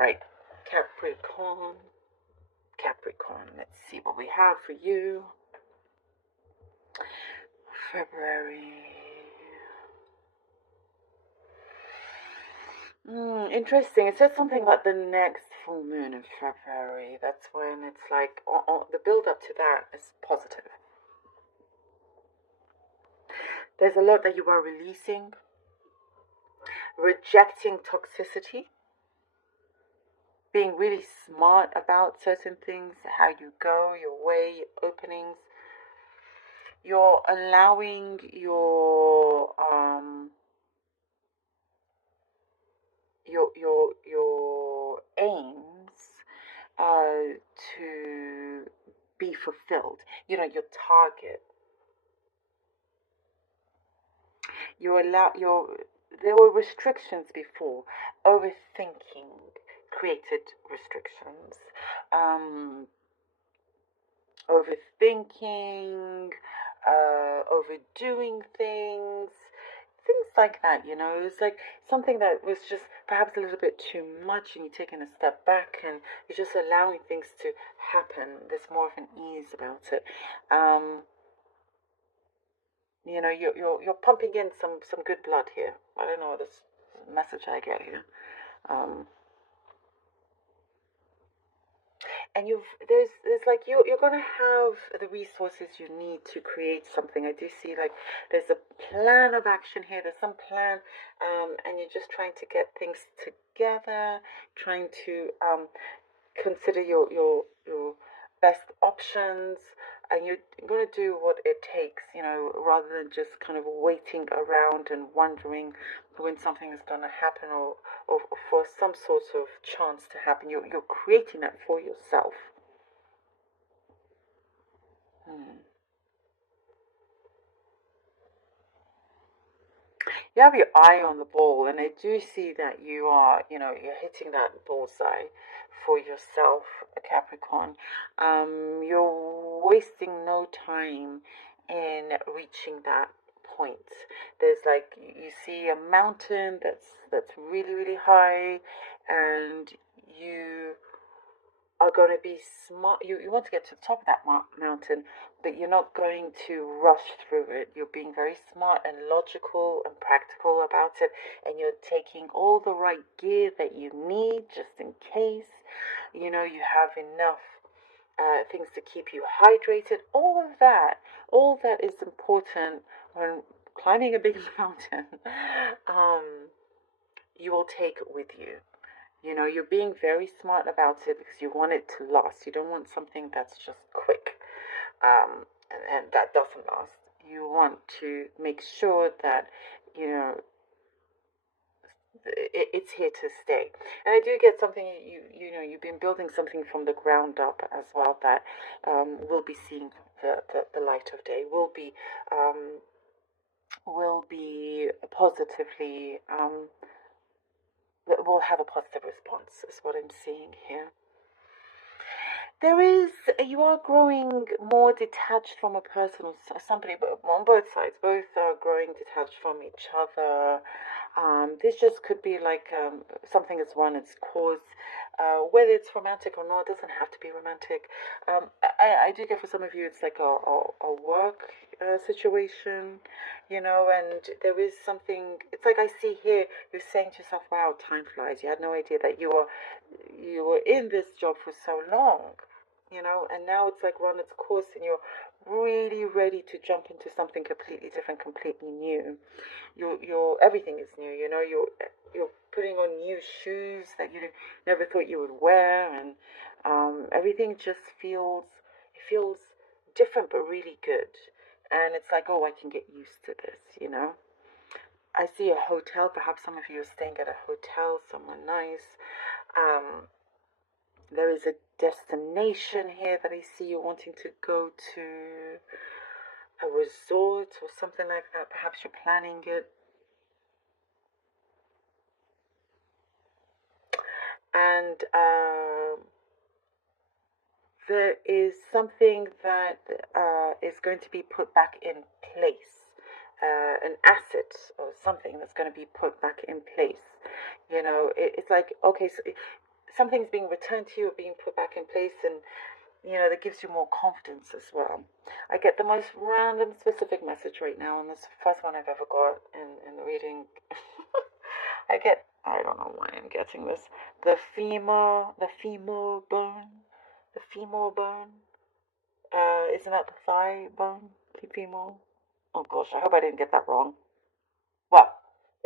right. Capricorn. Capricorn. Let's see what we have for you. February. Interesting. It says something about the next full moon in February. That's when it's like the build up to that is positive. There's a lot that you are releasing, rejecting toxicity, being really smart about certain things, how you go, your way, your openings. You're allowing your aims to be fulfilled. You know, your target. There were restrictions before. Overthinking created restrictions. Overthinking, overdoing things like that, you know. It was like something that was just perhaps a little bit too much, and you're taking a step back and you're just allowing things to happen. There's more of an ease about it. You know, you're pumping in some good blood here. I don't know this message I get here. And there's like you're gonna have the resources you need to create something. I do see like there's a plan of action here. There's some plan, and you're just trying to get things together, trying to consider your best options, and you're going to do what it takes, you know, rather than just kind of waiting around and wondering when something is going to happen, or for some sort of chance to happen. You're creating that for yourself. You have your eye on the ball, and I do see that you are, you know, you're hitting that bullseye for yourself, Capricorn. You're wasting no time in reaching that point. There's like you see a mountain that's really really high, and you are going to be smart. You want to get to the top of that mountain, but you're not going to rush through it. You're being very smart and logical and practical about it, and you're taking all the right gear that you need just in case. You know, you have enough things to keep you hydrated. All that is important when climbing a big mountain. You will take with you. You know, you're being very smart about it because you want it to last. You don't want something that's just quick, and that doesn't last. You want to make sure that, you know, it's here to stay. And I do get something, you know, you've been building something from the ground up as well that will be seeing the light of day, will be positively will have a positive response, is what I'm seeing here. You are growing more detached from a person or somebody, but on both sides. Both are growing detached from each other. This just could be like something has run its course. Whether it's romantic or not, it doesn't have to be romantic. I do get for some of you, it's like a work situation, you know, and there is something, it's like I see here, you're saying to yourself, wow, time flies. You had no idea that you were in this job for so long, you know, and now it's like run its course, and you're really ready to jump into something completely different, completely new. You're everything is new, you know. You're putting on new shoes that you never thought you would wear, and everything just feels different but really good. And it's like, oh, I can get used to this, you know. I see a hotel. Perhaps some of you are staying at a hotel, somewhere nice. There is a destination here that I see you wanting to go to, a resort or something like that. Perhaps you're planning it. And there is something that is going to be put back in place, an asset or something that's going to be put back in place. You know, it's like, okay, so something's being returned to you or being put back in place, and that gives you more confidence as well. I get the most random specific message right now, and this is the first one I've ever got in the reading. I don't know why I'm getting this. The femur bone. The femur bone. Isn't that the thigh bone? The femur. Oh gosh, I hope I didn't get that wrong. Well,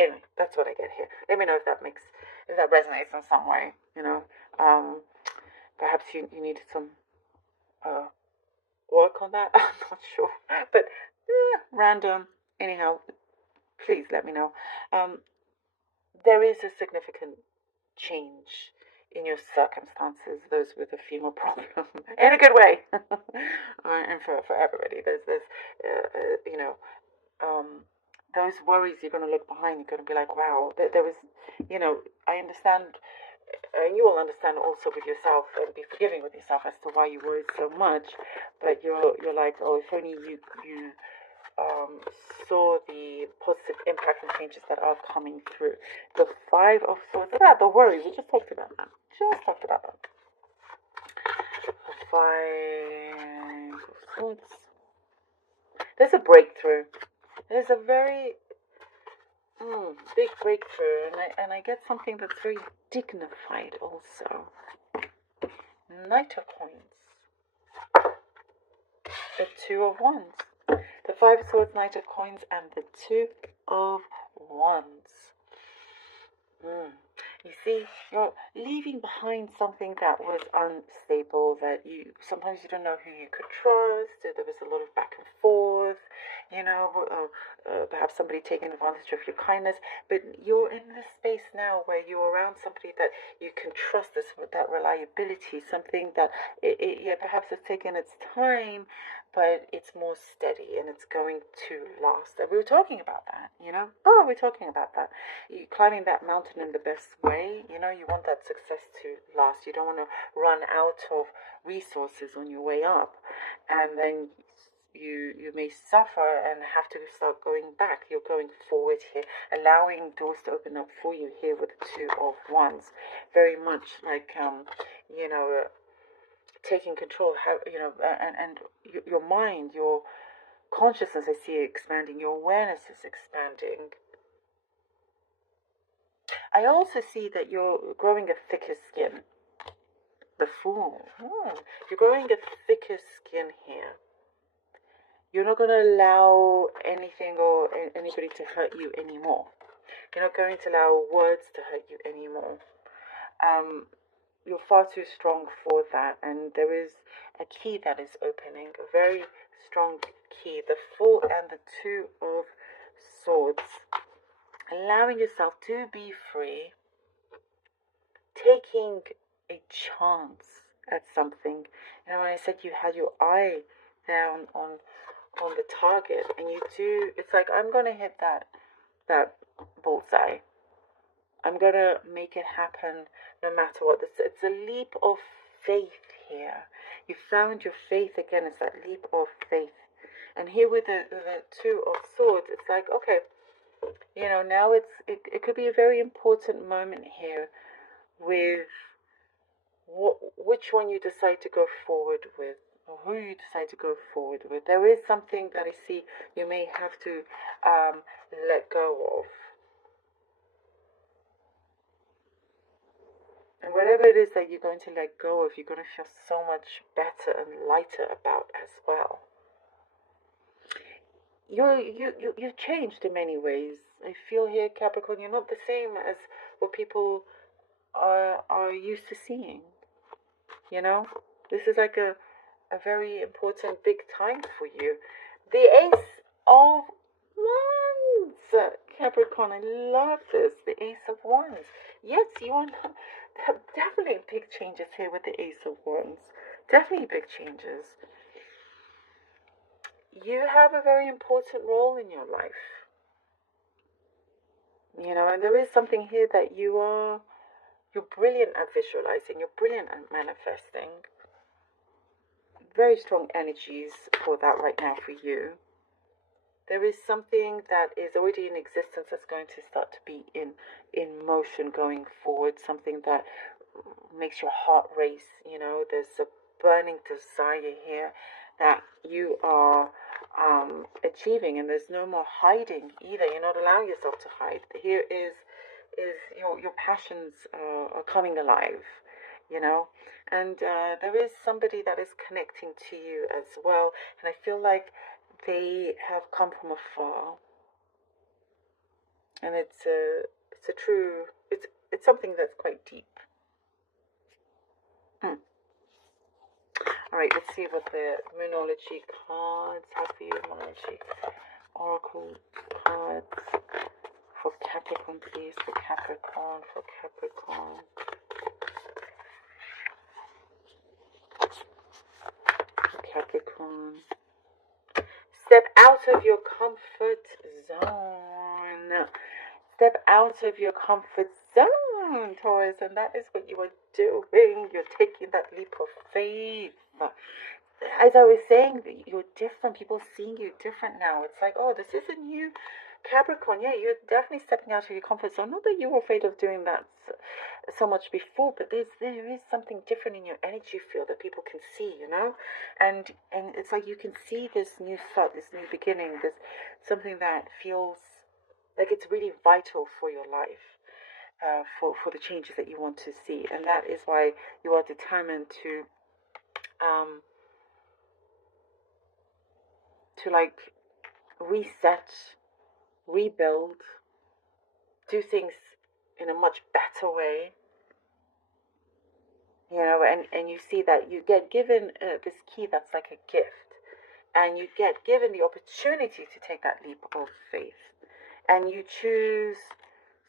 anyway, that's what I get here. Let me know if that resonates in some way. Perhaps you needed some work on that. I'm not sure, but random. Anyhow, please let me know. There is a significant change in your circumstances, those with a female problem, in a good way, and for everybody. There's those worries. You're going to look behind. You're going to be like, wow, there was, I understand. And you will understand also with yourself and be forgiving with yourself as to why you worried so much. But you're like, oh, if only you saw the positive impact and changes that are coming through. The Five of Swords. The worries. We just talked about that. The Five of Swords. There's a breakthrough. There's a very big breakthrough, and I get something that's very dignified also. Knight of Coins. The Two of Wands. The Five of Swords, Knight of Coins, and the Two of Wands. You see, you're leaving behind something that was unstable, that sometimes you don't know who you could trust. There was a lot of back and forth, perhaps somebody taking advantage of your kindness. But you're in this space now where you're around somebody that you can trust, with that reliability, something that perhaps it's taken its time, but it's more steady and it's going to last. And we were talking about that, we're talking about that. You climbing that mountain in the best way, you want that success to last. You don't want to run out of resources on your way up, and then you may suffer and have to start going back. You're going forward here, allowing doors to open up for you here with the Two of Wands. Very much like taking control, and your mind, your consciousness, I see expanding, your awareness is expanding. I also see that you're growing a thicker skin. The Fool. You're growing a thicker skin here. You're not going to allow anything or anybody to hurt you anymore. You're not going to allow words to hurt you anymore. You're far too strong for that, and there is a key that is opening, a very strong key. The Fool and the Two of Swords. Allowing yourself to be free, taking a chance at something. When I said you had your eye down on the target, and it's like, I'm going to hit that bullseye. I'm going to make it happen no matter what. It's a leap of faith here. You found your faith again. It's that leap of faith. And here with the Two of Swords, it's like, okay, now it could be a very important moment here with which one you decide to go forward with, or who you decide to go forward with. There is something that I see you may have to let go of. And whatever it is that you're going to let go of, you're going to feel so much better and lighter about as well. You've changed in many ways. I feel here, Capricorn, you're not the same as what people are used to seeing. This is like a very important big time for you. The Ace of Wands, Capricorn, I love this. The Ace of Wands. Yes, you are not. There are definitely big changes here with the Ace of Wands. Definitely big changes. You have a very important role in your life. And there is something here that you're brilliant at visualizing. You're brilliant at manifesting. Very strong energies for that right now for you. There is something that is already in existence that's going to start to be in motion going forward. Something that makes your heart race. You know, there's a burning desire here that you are achieving, and there's no more hiding either. You're not allowing yourself to hide. Here is your passions are coming alive, you know, and there is somebody that is connecting to you as well, and I feel like they have come from afar, and it's a true, it's something that's quite deep. All right, let's see what the Moonology cards have for you. Moonology Oracle cards for Capricorn, please. For Capricorn, for Capricorn. For Capricorn. Step out of your comfort zone. Step out of your comfort zone, Taurus, and that is what you are doing. You're taking that leap of faith. As I was saying, you're different. People seeing you different now. It's like, oh, this is a new Capricorn. Yeah, you're definitely stepping out of your comfort zone. Not that you were afraid of doing that so much before, but there is something different in your energy field that people can see, you know, and it's like you can see this new start, this new beginning, this something that feels like it's really vital for your life, for the changes that you want to see, and that is why you are determined to like reset, rebuild, do things in a much better way, you know, and you see that you get given this key that's like a gift, and you get given the opportunity to take that leap of faith, and you choose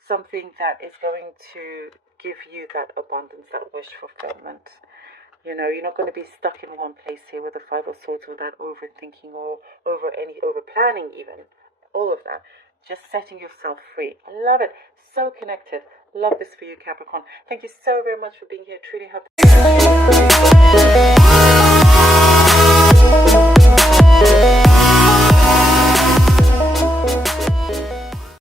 something that is going to give you that abundance, that wish fulfillment. You know, you're not going to be stuck in one place here with the Five of Swords without overthinking or over planning even. All of that. Just setting yourself free. I love it. So connected. Love this for you, Capricorn. Thank you so very much for being here. Truly hope